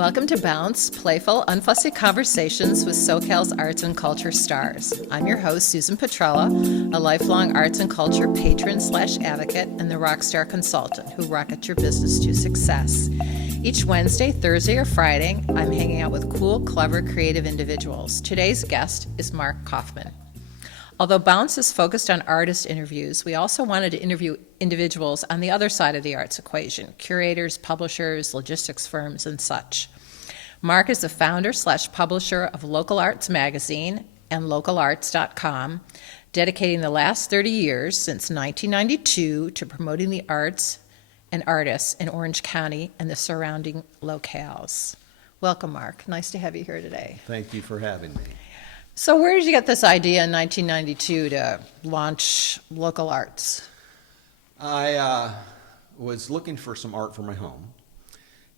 Welcome to Bounce, playful, unfussy conversations with SoCal's arts and culture stars. I'm your host, Susan Petrella, a lifelong arts and culture patron/advocate and the rockstar consultant who rockets your business to success. Each Wednesday, Thursday, or Friday, I'm hanging out with cool, clever, creative individuals. Today's guest is Mark Kaufman. Although Bounce is focused on artist interviews, we also wanted to interview individuals on the other side of the arts equation, curators, publishers, logistics firms, and such. Mark is the founder/publisher of Local Arts Magazine and localarts.com, dedicating the last 30 years since 1992 to promoting the arts and artists in Orange County and the surrounding locales. Welcome, Mark. Nice to have you here today. Thank you for having me. So where did you get this idea in 1992 to launch Local Arts? I was looking for some art for my home,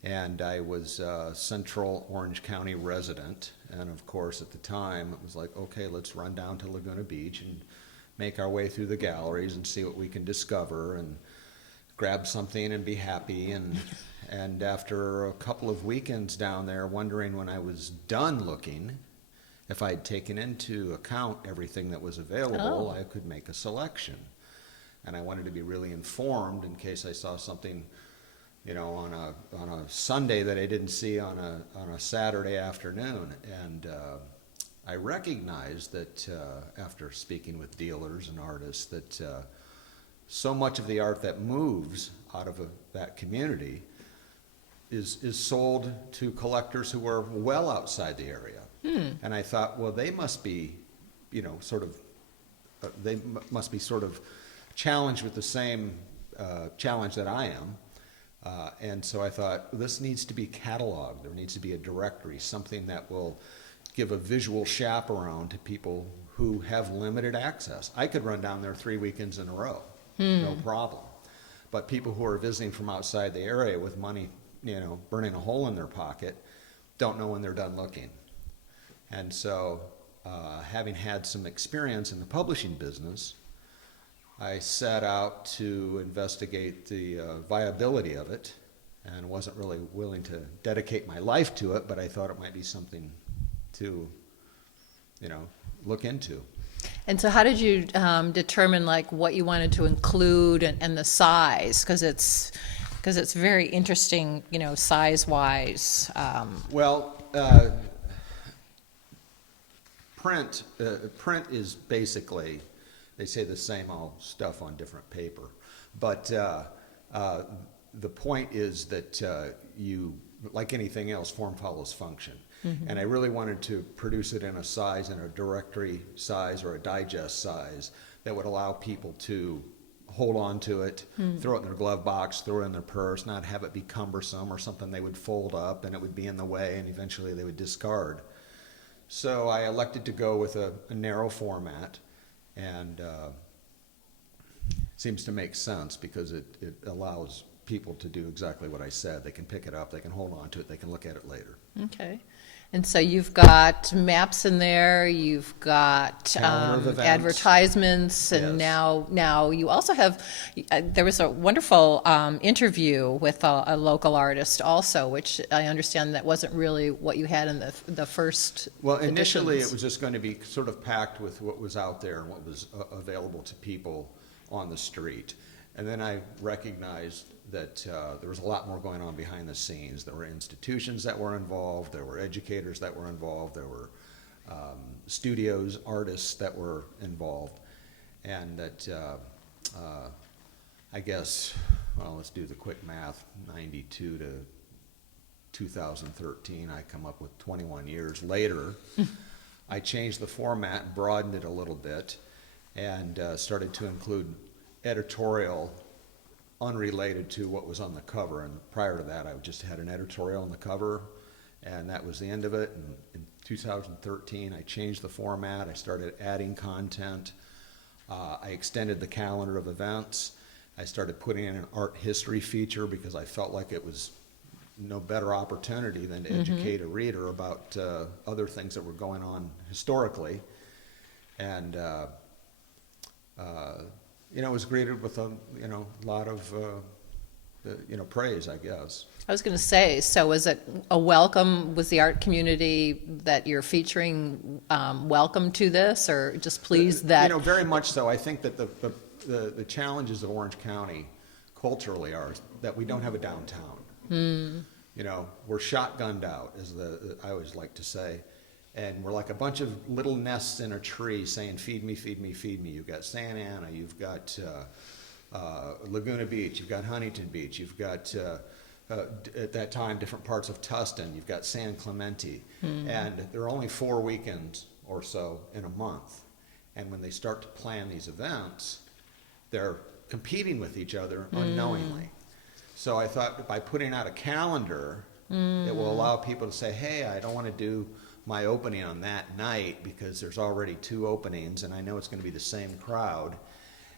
and I was a Central Orange County resident, and of course at the time it was like, okay, let's run down to Laguna Beach and make our way through the galleries and see what we can discover and grab something and be happy. And after a couple of weekends down there, wondering when I was done looking, if I had taken into account everything that was available, I could make a selection. And I wanted to be really informed in case I saw something, you know, on a Sunday that I didn't see on a Saturday afternoon. And I recognized that after speaking with dealers and artists that so much of the art that moves out of that community is sold to collectors who are well outside the area. And I thought, well, they must be, you know, sort of, must be sort of challenged with the same challenge that I am. And so I thought, this needs to be cataloged. There needs to be a directory, something that will give a visual chaperone to people who have limited access. I could run down there 3 weekends in a row, no problem. But people who are visiting from outside the area with money, you know, burning a hole in their pocket, don't know when they're done looking. And so, having had some experience in the publishing business, I set out to investigate the viability of it, and wasn't really willing to dedicate my life to it, but I thought it might be something to, you know, look into. And so how did you determine like what you wanted to include and the size? Because it's very interesting, you know, size-wise. Print is basically, they say the same old stuff on different paper. But the point is that you, like anything else, form follows function. Mm-hmm. And I really wanted to produce it in a size, in a directory size or a digest size that would allow people to hold on to it, throw it in their glove box, throw it in their purse, not have it be cumbersome or something they would fold up and it would be in the way and eventually they would discard. So I elected to go with a narrow format, and seems to make sense because it allows people to do exactly what I said. They can pick it up, they can hold on to it, they can look at it later. Okay. And so you've got maps in there, you've got advertisements, and yes. now you also have, there was a wonderful interview with a local artist also, which I understand that wasn't really what you had in the first Well, initially editions. it was just going to be sort of packed with what was out there and what was available to people on the street. And then I recognized that there was a lot more going on behind the scenes. There were institutions that were involved, there were educators that were involved, there were studios, artists that were involved, and that I guess, well, let's do the quick math, 92 to 2013, I come up with 21 years later. I changed the format and broadened it a little bit and started to include editorial unrelated to what was on the cover, and prior to that I just had an editorial on the cover and that was the end of it. And in 2013 I changed the format, I started adding content, I extended the calendar of events, I started putting in an art history feature because I felt like it was no better opportunity than to educate a reader about other things that were going on historically. And you know, it was greeted with a lot of praise, I guess. I was going to say, so was it a welcome, was the art community that you're featuring welcome to this, or just pleased that? Very much so. I think that the challenges of Orange County culturally are that we don't have a downtown. We're shotgunned out, as I always like to say, and we're like a bunch of little nests in a tree saying, feed me, feed me, feed me. You've got Santa Ana, you've got Laguna Beach, you've got Huntington Beach, you've got, at that time, different parts of Tustin, you've got San Clemente, and there are only 4 weekends or so in a month. And when they start to plan these events, they're competing with each other unknowingly. So I thought by putting out a calendar, it will allow people to say, hey, I don't want to do my opening on that night because there's already 2 openings and I know it's going to be the same crowd.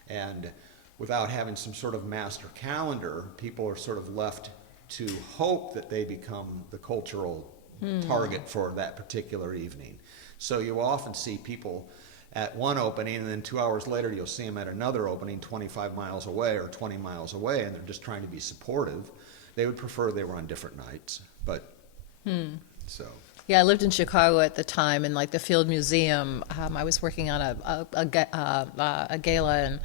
And without having some sort of master calendar, people are sort of left to hope that they become the cultural target for that particular evening. So you often see people at one opening, and then 2 hours later you'll see them at another opening 25 miles away or 20 miles away, and they're just trying to be supportive. They would prefer they were on different nights, but so. Yeah, I lived in Chicago at the time, and like the Field Museum, I was working on a gala,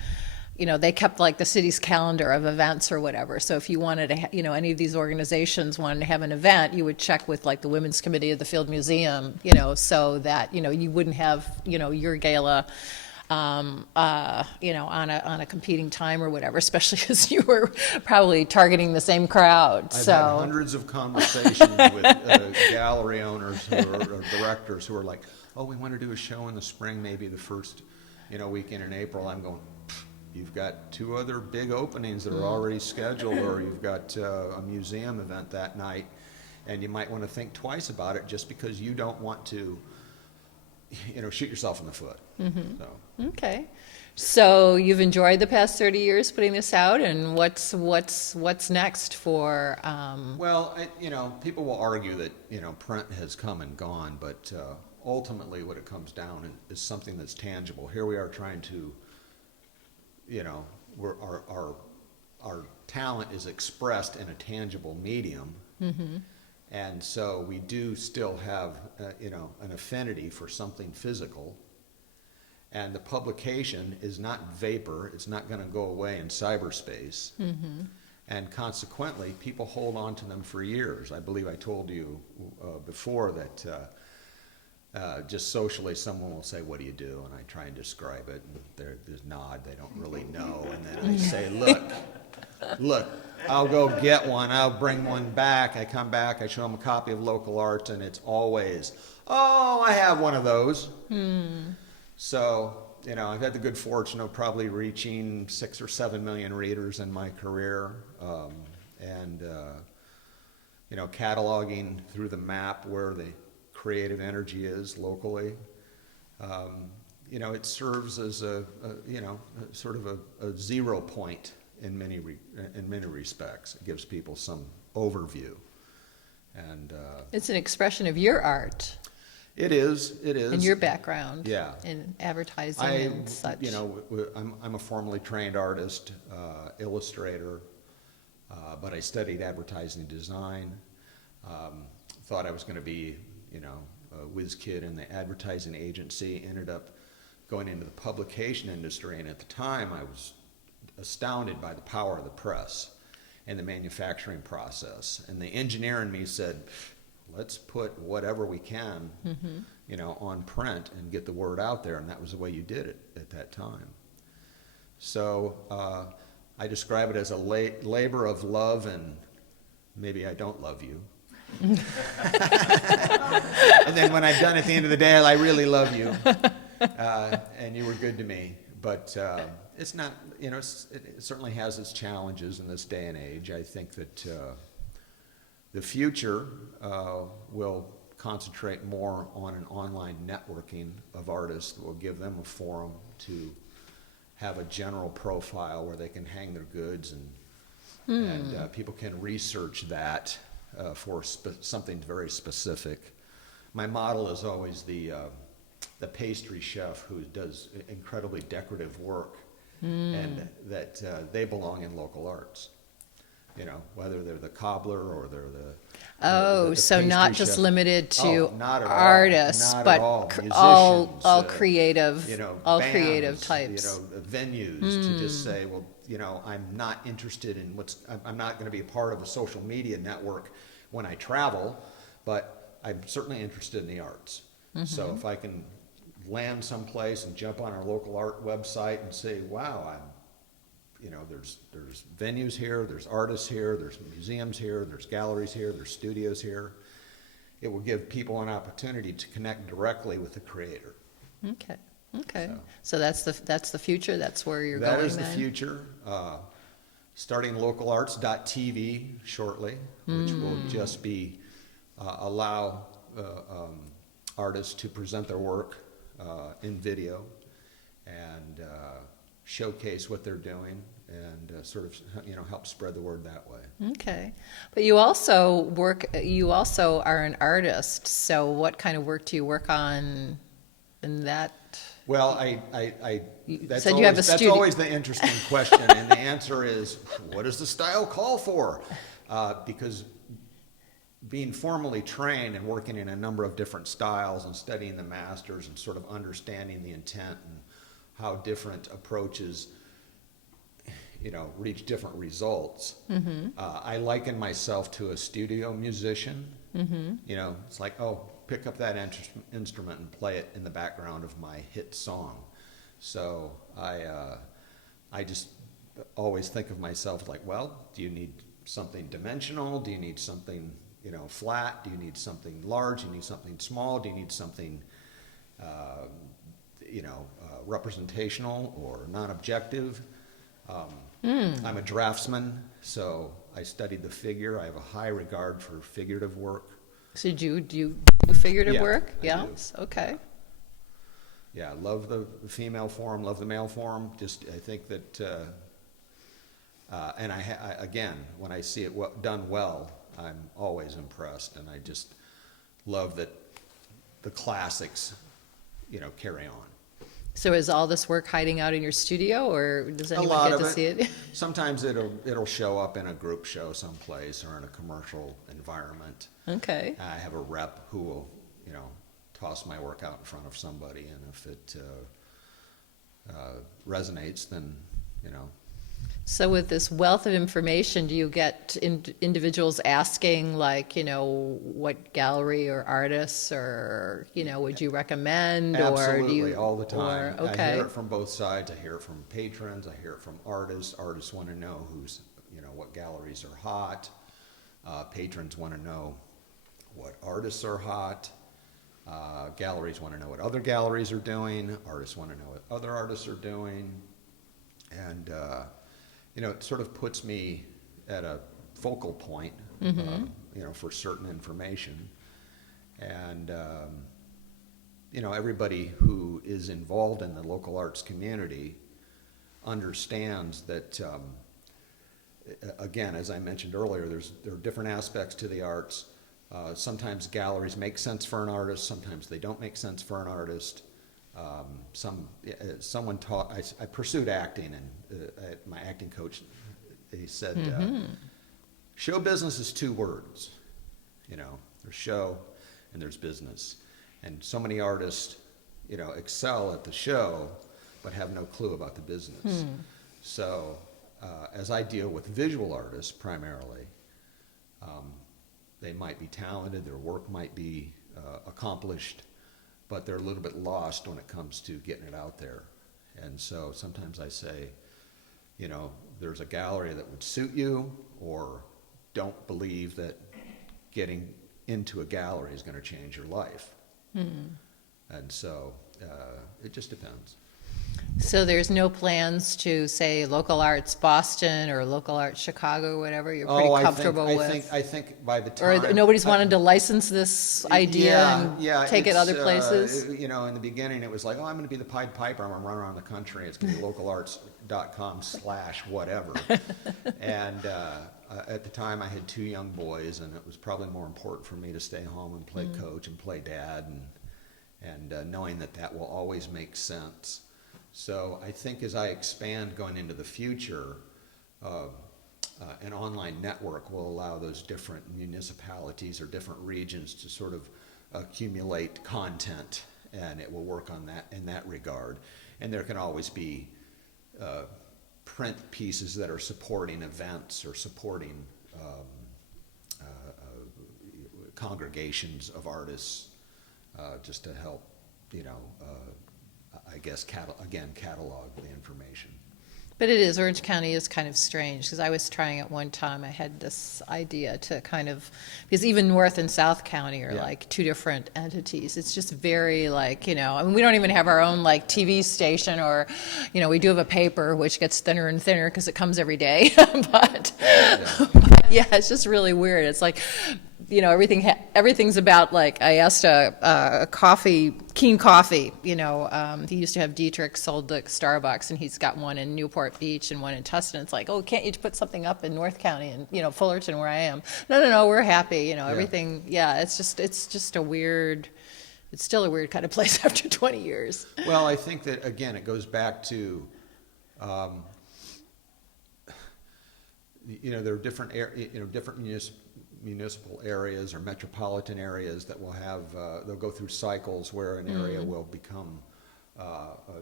and they kept like the city's calendar of events or whatever. So if you wanted to, any of these organizations wanted to have an event, you would check with like the Women's Committee of the Field Museum, so that, you wouldn't have, your gala, on a competing time or whatever, especially because you were probably targeting the same crowd. I've had hundreds of conversations with gallery owners or directors who are like, oh, we want to do a show in the spring, maybe the first, weekend in April. I'm going, you've got 2 other big openings that are already scheduled, or you've got a museum event that night, and you might want to think twice about it just because you don't want to, shoot yourself in the foot. So. Okay. So you've enjoyed the past 30 years putting this out, and what's next for? Well, people will argue that print has come and gone, but ultimately, what it comes down is something that's tangible. Here we are trying to, our talent is expressed in a tangible medium, and so we do still have an affinity for something physical. And the publication is not vapor; it's not going to go away in cyberspace. And consequently, people hold on to them for years. I believe I told you before that just socially, someone will say, "What do you do?" And I try and describe it, and they nod. They don't really know, and then I say, "Look, I'll go get one. I'll bring one back." I come back, I show them a copy of Local Arts, and it's always, "Oh, I have one of those." So, I've had the good fortune of probably reaching 6 or 7 million readers in my career, and cataloging through the map where the creative energy is locally. It serves as a sort of a 0 point in many respects. It gives people some overview, and It's an expression of your art. It is. And your background. Yeah. In advertising and such. I'm a formally trained artist, illustrator, but I studied advertising design. Thought I was going to be, a whiz kid in the advertising agency. Ended up going into the publication industry, and at the time I was astounded by the power of the press and the manufacturing process. And the engineer in me said, let's put whatever we can, on print and get the word out there. And that was the way you did it at that time. So I describe it as a labor of love, and maybe I don't love you. And then when I'm done at the end of the day, I really love you, and you were good to me. But it's not, it certainly has its challenges in this day and age. I think that the future will concentrate more on an online networking of artists that will give them a forum to have a general profile where they can hang their goods, and people can research that for something very specific. My model is always the pastry chef who does incredibly decorative work, and that they belong in local arts. whether they're the cobbler or they're the Oh, the so not pastry just chef. limited to Oh, not at all. artists, Not but at all. all Musicians, creative, all bands, creative types. venues to just say, well, I'm not interested in I'm not going to be a part of a social media network when I travel, but I'm certainly interested in the arts. So if I can land someplace and jump on our local art website and say, wow, there's venues here, there's artists here, there's museums here, there's galleries here, there's studios here. It will give people an opportunity to connect directly with the creator. Okay. So that's the future. That's where you're going. That is the then? future. Starting localarts.tv shortly, which will just be allow artists to present their work in video and showcase what they're doing and sort of help spread the word that way. Okay, but you also are an artist. So what kind of work do you work on in that? Well, said you have a that's studio. always the interesting question, and the answer is, what does the style call for? Because being formally trained and working in a number of different styles and studying the masters and sort of understanding the intent and how different approaches, reach different results. I liken myself to a studio musician. It's like, pick up that instrument and play it in the background of my hit song. So I just always think of myself like, well, do you need something dimensional? Do you need something flat? Do you need something large? Do you need something small? Do you need something representational or non-objective? I'm a draftsman, so I studied the figure. I have a high regard for figurative work. So do you do figurative work? I Yes. do. Okay. Yeah, love the female form, love the male form. I think that, and again, when I see it done well, I'm always impressed, and I just love that the classics, carry on. So is all this work hiding out in your studio, or does A anyone lot get of to it. see it? Sometimes it'll show up in a group show someplace or in a commercial environment. Okay. I have a rep who will, toss my work out in front of somebody, and if it resonates, then, So with this wealth of information, do you get individuals asking, like, what gallery or artists or, would you recommend? Absolutely, or do you, all the time. Or, okay. I hear it from both sides. I hear it from patrons. I hear it from artists. Artists want to know what galleries are hot. Patrons want to know what artists are hot. Galleries want to know what other galleries are doing. Artists want to know what other artists are doing. And, it sort of puts me at a focal point, for certain information. And, everybody who is involved in the local arts community understands that, again, as I mentioned earlier, there are different aspects to the arts. Sometimes galleries make sense for an artist, sometimes they don't make sense for an artist. Someone taught, I pursued acting, and my acting coach, he said, show business is 2 words. There's show and there's business. And so many artists, excel at the show, but have no clue about the business. So as I deal with visual artists primarily, they might be talented, their work might be accomplished, but they're a little bit lost when it comes to getting it out there. And so sometimes I say, there's a gallery that would suit you, or don't believe that getting into a gallery is going to change your life. And so it just depends. So there's no plans to say local arts Boston or local arts Chicago or whatever you're pretty comfortable with? I think by the time... Or nobody's wanted to license this idea and take it other places? In the beginning it was like, I'm going to be the Pied Piper. I'm going to run around the country. It's going to be localarts.com/whatever. And at the time I had 2 young boys, and it was probably more important for me to stay home and play coach and play dad, and knowing that will always make sense. So I think as I expand going into the future, an online network will allow those different municipalities or different regions to sort of accumulate content, and it will work on that in that regard. And there can always be print pieces that are supporting events or supporting congregations of artists, just to help, I guess, catalog the information. But it is, Orange County is kind of strange, because I was trying at one time, I had this idea to kind of, because even North and South County are like two different entities. It's just very like, we don't even have our own like TV station, or, we do have a paper, which gets thinner and thinner because it comes every day. but yeah, it's just really weird. It's like, everything's about, like, I asked a Keen Coffee, he used to have Dietrich sold to Starbucks, and he's got one in Newport Beach and one in Tustin. It's like, oh, can't you put something up in North County and, Fullerton, where I am? No, we're happy, everything. Yeah, it's just a weird, it's still a weird kind of place after 20 years. Well, I think that, again, it goes back to, there are different, different municipal areas or metropolitan areas that will have, they'll go through cycles where an area will become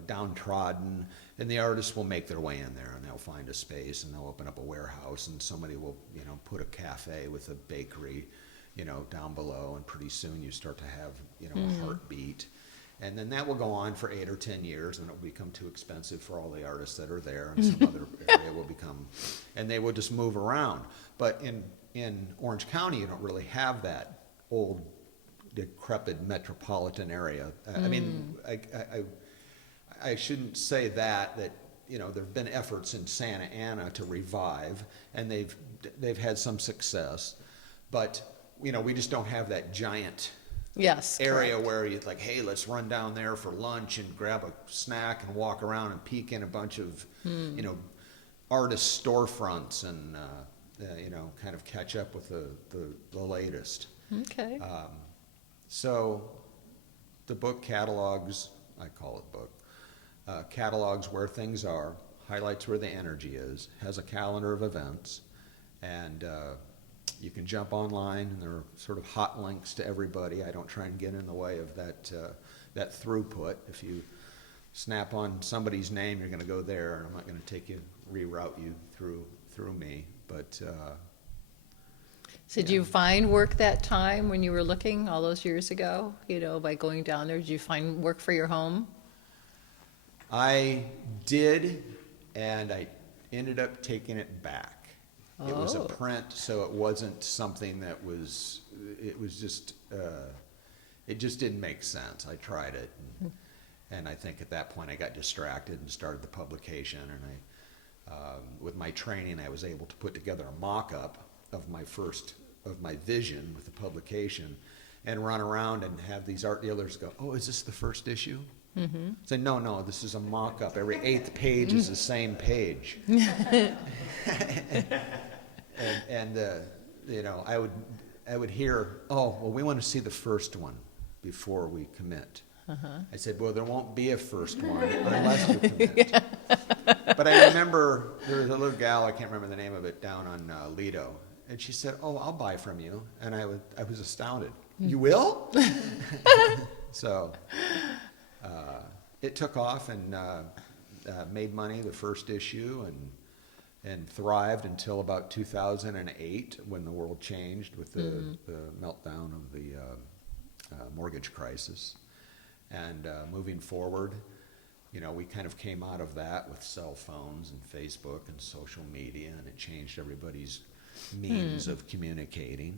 downtrodden, and the artists will make their way in there, and they'll find a space, and they'll open up a warehouse, and somebody will, put a cafe with a bakery, down below, and pretty soon you start to have, a heartbeat. And then that will go on for 8 or 10 years, and it will become too expensive for all the artists that are there, and some other area will become, and they will just move around. But in Orange County, you don't really have that old, decrepit metropolitan area. I mean, I shouldn't say that there have been efforts in Santa Ana to revive, and they've had some success, but we just don't have that giant area correct. where you're like, hey, let's run down there for lunch and grab a snack and walk around and peek in a bunch of artist storefronts and kind of catch up with the latest. Okay. So the book catalogs, I call it book, catalogs where things are, highlights where the energy is, has a calendar of events, and you can jump online, and there are sort of hot links to everybody. I don't try and get in the way of that throughput. If you snap on somebody's name, you're going to go there, and I'm not going to reroute you through me. But so did you find work that time when you were looking all those years ago, by going down there? Did you find work for your home? I did, and I ended up taking it back. It was a print, so it wasn't something that was, it was just, it just didn't make sense. I tried it, and I think at that point I got distracted and started the publication, and with my training, I was able to put together a mock-up of my vision with the publication, and run around and have these art dealers go, oh, is this the first issue? Mm-hmm. Say, no, this is a mock-up. Every 8th page is the same page. and I would hear, oh, well, we want to see the first one before we commit. I said, well, there won't be a first one unless you commit. But I remember there was a little gal, I can't remember the name of it, down on Lido, and she said, oh, I'll buy from you. And I was astounded. You will? So it took off and made money the first issue, and thrived until about 2008, when the world changed with the meltdown of the mortgage crisis. And moving forward, we kind of came out of that with cell phones and Facebook and social media, and it changed everybody's means of communicating.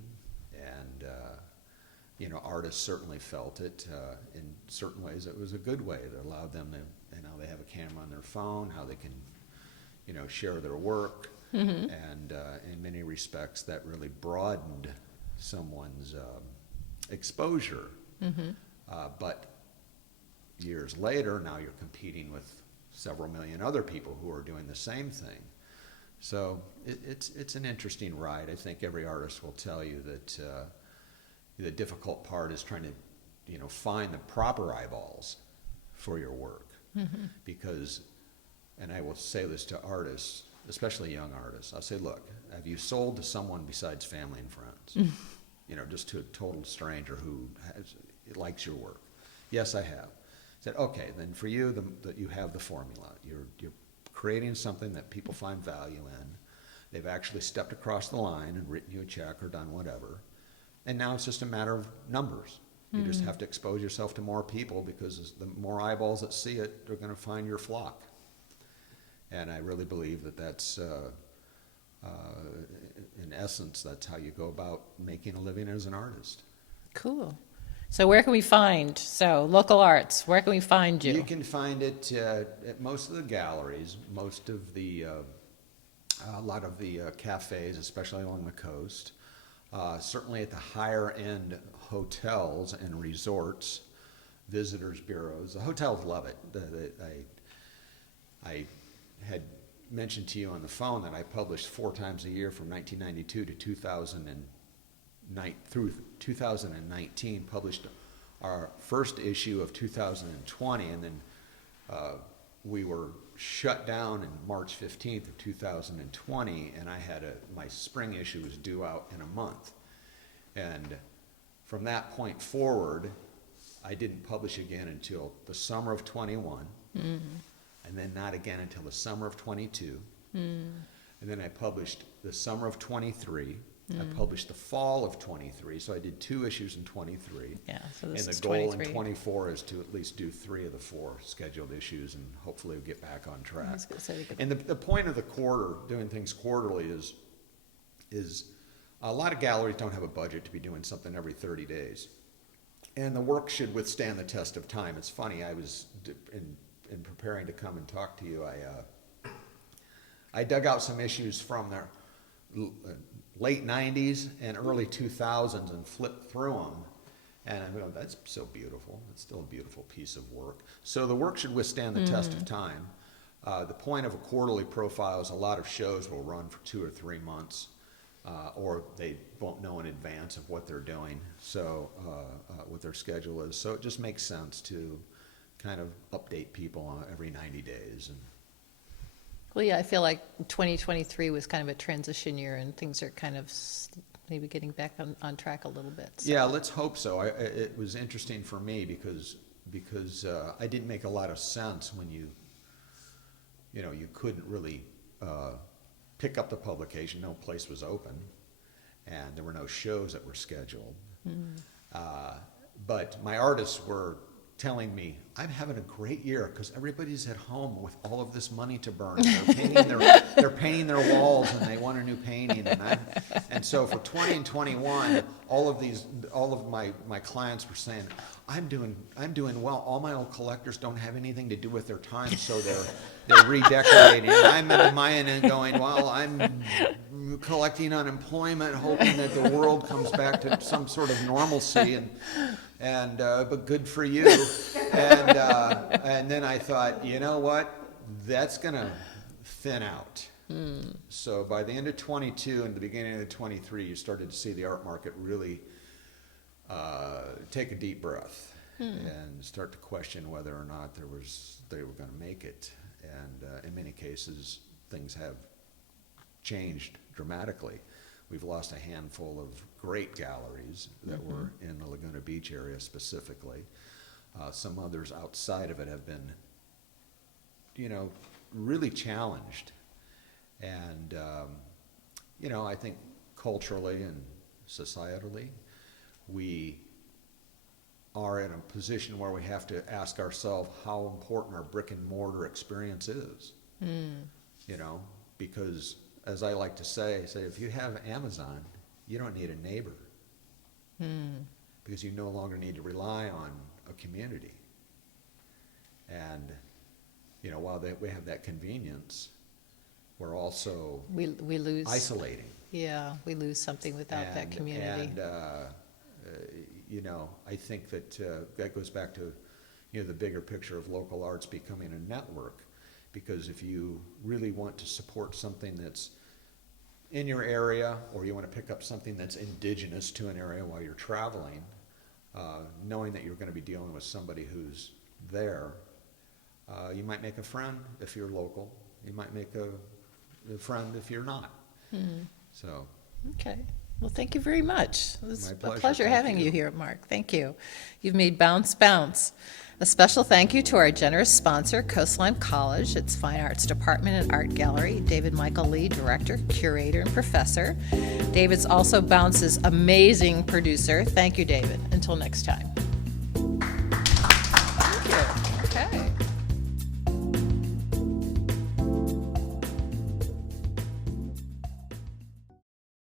And artists certainly felt it. In certain ways, it was a good way. It allowed them to, they have a camera on their phone, how they can, share their work. And in many respects, that really broadened someone's exposure. But years later, now you're competing with several million other people who are doing the same thing. So it's an interesting ride. I think every artist will tell you that the difficult part is trying to, find the proper eyeballs for your work. Because, and I will say this to artists, especially young artists, I'll say, look, have you sold to someone besides family and friends? You know, just to a total stranger who likes your work. Yes, I have. I said, okay, then for you, you have the formula. You're creating something that people find value in. They've actually stepped across the line and written you a check or done whatever. And now it's just a matter of numbers. You just have to expose yourself to more people, because the more eyeballs that see it, they're going to find your flock. And I really believe that that's, in essence, that's how you go about making a living as an artist. Cool. So where can we find, local arts, where can we find you? You can find it at most of the galleries, most of the, a lot of the cafes, especially along the coast. Certainly at the higher end hotels and resorts, visitors bureaus. The hotels love it. I had mentioned to you on the phone that I published 4 times a year from 1992 to 2009 through 2019. Published our first issue of 2020, and then we were shut down in March 15th of 2020, and I had my spring issue was due out in a month. And from that point forward, I didn't publish again until the summer of 21, and then not again until the summer of 22. And then I published the summer of 23. I published the fall of 23, so I did 2 issues in 23. Yeah, so this and is the goal 23. in 24 is to at least do 3 of the 4 scheduled issues, and hopefully we'll get back on track. I was gonna say we could- And the point of the quarter, doing things quarterly, is a lot of galleries don't have a budget to be doing something every 30 days. And the work should withstand the test of time. It's funny, I was, in preparing to come and talk to you, I dug out some issues from their late 90s and early 2000s and flipped through them. And I'm going, that's so beautiful. It's still a beautiful piece of work. So the work should withstand the test of time. The point of a quarterly profile is a lot of shows will run for 2 or 3 months, or they won't know in advance of what they're doing, so what their schedule is. So it just makes sense to kind of update people every 90 days. And Well, yeah, I feel like 2023 was kind of a transition year, and things are kind of maybe getting back on track a little bit. So. yeah, let's hope so. It was interesting for me because I didn't make a lot of sense when you couldn't really pick up the publication. No place was open, and there were no shows that were scheduled. But my artists were telling me, I'm having a great year because everybody's at home with all of this money to burn. They're painting their walls, and they want a new painting. And so for 20 and 21, all of my clients were saying, I'm doing well. All my old collectors don't have anything to do with their time, so they're redecorating. I'm in my end going, well, I'm collecting unemployment, hoping that the world comes back to some sort of normalcy, but good for you. And then I thought, you know what? That's gonna thin out. So by the end of 22 and the beginning of 23, you started to see the art market really take a deep breath and start to question whether or not they were going to make it. And in many cases, things have changed dramatically. We've lost a handful of great galleries that were in the Laguna Beach area specifically. Some others outside of it have been, really challenged. And, I think culturally and societally, we are in a position where we have to ask ourselves how important our brick and mortar experience is. Because as I like to say, if you have Amazon, you don't need a neighbor. Because you no longer need to rely on a community. And, while we have that convenience, we're also we lose isolating. Yeah, we lose something without that community. And I think that goes back to the bigger picture of local arts becoming a network. Because if you really want to support something that's in your area, or you want to pick up something that's indigenous to an area while you're traveling, knowing that you're going to be dealing with somebody who's there, you might make a friend if you're local. You might make a friend if you're not. So. Okay. Well, thank you very much. It was My a pleasure. pleasure Thank having you. you here, Mark. Thank you. You've made Bounce bounce. A special thank you to our generous sponsor, Coastline College, its Fine Arts Department and Art Gallery, David Michael Lee, Director, Curator, and Professor. David's also Bounce's amazing producer. Thank you, David. Until next time.